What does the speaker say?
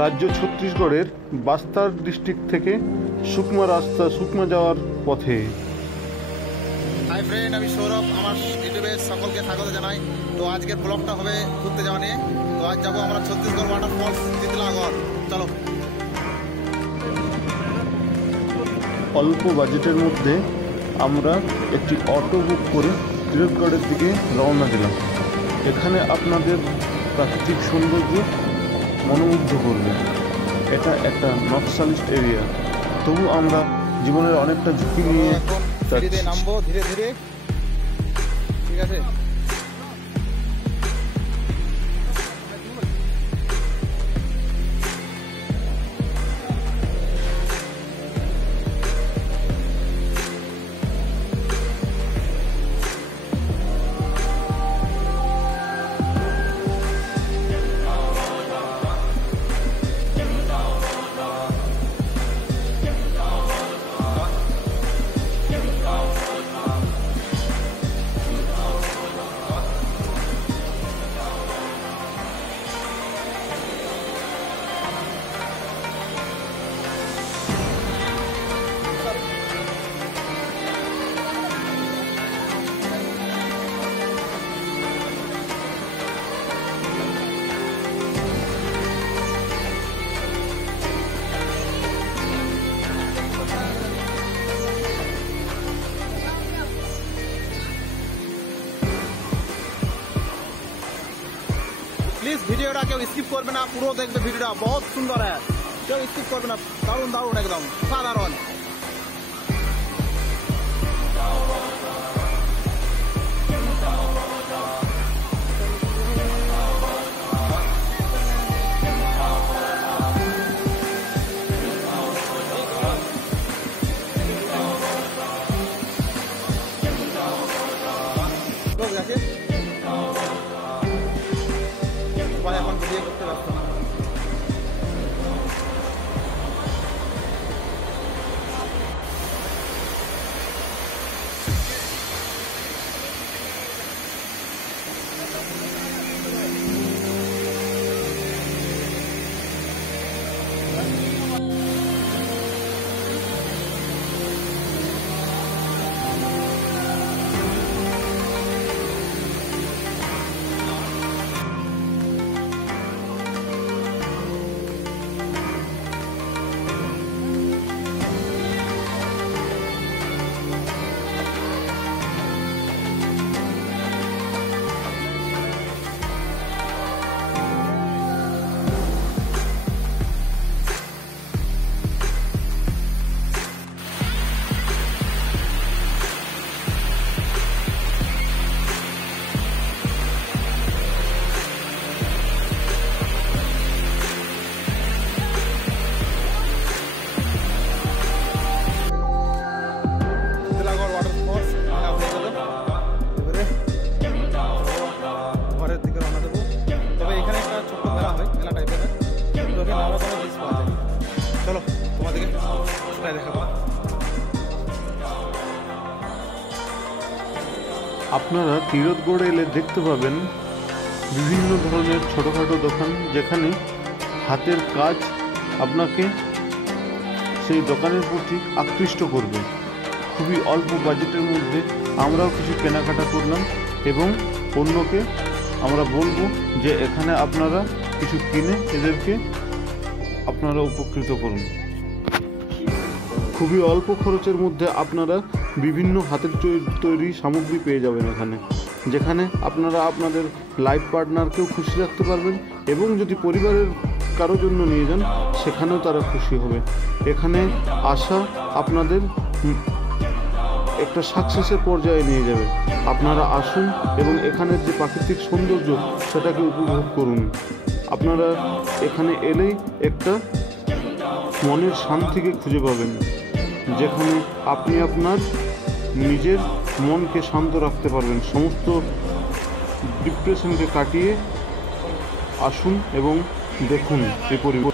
রাজ্য ছত্তিশগড়ের বাস্তার ডিস্ট্রিক্ট থেকে সুকমা যাওয়ার পথে। হাই ফ্রেন্ড, আমি সৌরভ। আমার ইউটিউবে সকলকে স্বাগত জানাই। তো আজকের ব্লগটা হবে ঘুরতে যাওয়া নিয়ে। তো আজ যাবো আমরা ছত্তিশগড় ওয়াটারফলস তিতলাগড়। চলো। অল্প বাজেটের মধ্যে আমরা একটি অটো বুক করে তিরথগড়ের দিকে রওনা দিলাম। এখানে আপনাদের প্রাকৃতিক সৌন্দর্য মনোমুগ্ধ করবে। এটা একটা নকশালিস্ট এরিয়া, তবু আমরা জীবনের অনেকটা ঝুঁকি নিয়ে নামবো ধীরে ধীরে, ঠিক আছে? প্লিজ ভিডিওটা কেউ স্কিপ করবে না, পুরো দেখবে। ভিডিওটা বহুত সুন্দর হ্যাঁ, কেউ স্কিপ করবে না। দারুণ দারুণ, একদম সাধারণ। এখন ভিডিও করতে ব্যস্ত না। ঘরের দিকে রওনা দেবো। তবে এখানে একটা ছোট্ট মেলা হয়, মেলা টাইপের। নানা ধরনের জিনিস পাওয়া যায়। চলো তোমাদেরকে সেটাই দেখাবো। আপনারা তিরথগড় এলে দেখতে পাবেন বিভিন্ন ধরনের ছোটোখাটো দোকান, যেখানে হাতের কাজ আপনাকে সেই দোকানের প্রতি আকৃষ্ট করবে। খুবই অল্প বাজেটের মধ্যে আমরাও কিছু কেনাকাটা করলাম এবং অন্যকে আমরা বলবো যে এখানে আপনারা কিছু কিনে এদেরকে আপনারা উপকৃত করুন। খুবই অল্প খরচের মধ্যে আপনারা বিভিন্ন হাতের তৈরি সামগ্রী পেয়ে যাবেন এখানে, যেখানে আপনারা আপনাদের লাইফ পার্টনারকেও খুশি রাখতে পারবেন এবং যদি পরিবারের কারোর জন্য নিয়ে যান সেখানেও তারা খুশি হবে। এখানে আসা আপনাদের একটা সাকসেসের পর্যায়ে নিয়ে যাবে। আপনারা আসুন এবং এখানের যে প্রাকৃতিক সৌন্দর্য সেটাকে উপভোগ করুন। আপনারা এখানে এলেই একটা মনের শান্তিকে খুঁজে পাবেন, যেখানে আপনি আপনার নিজের মনকে শান্ত রাখতে পারবেন। সমস্ত ডিপ্রেশনকে কাটিয়ে আসুন এবং দেখুন এই পরিবেশ।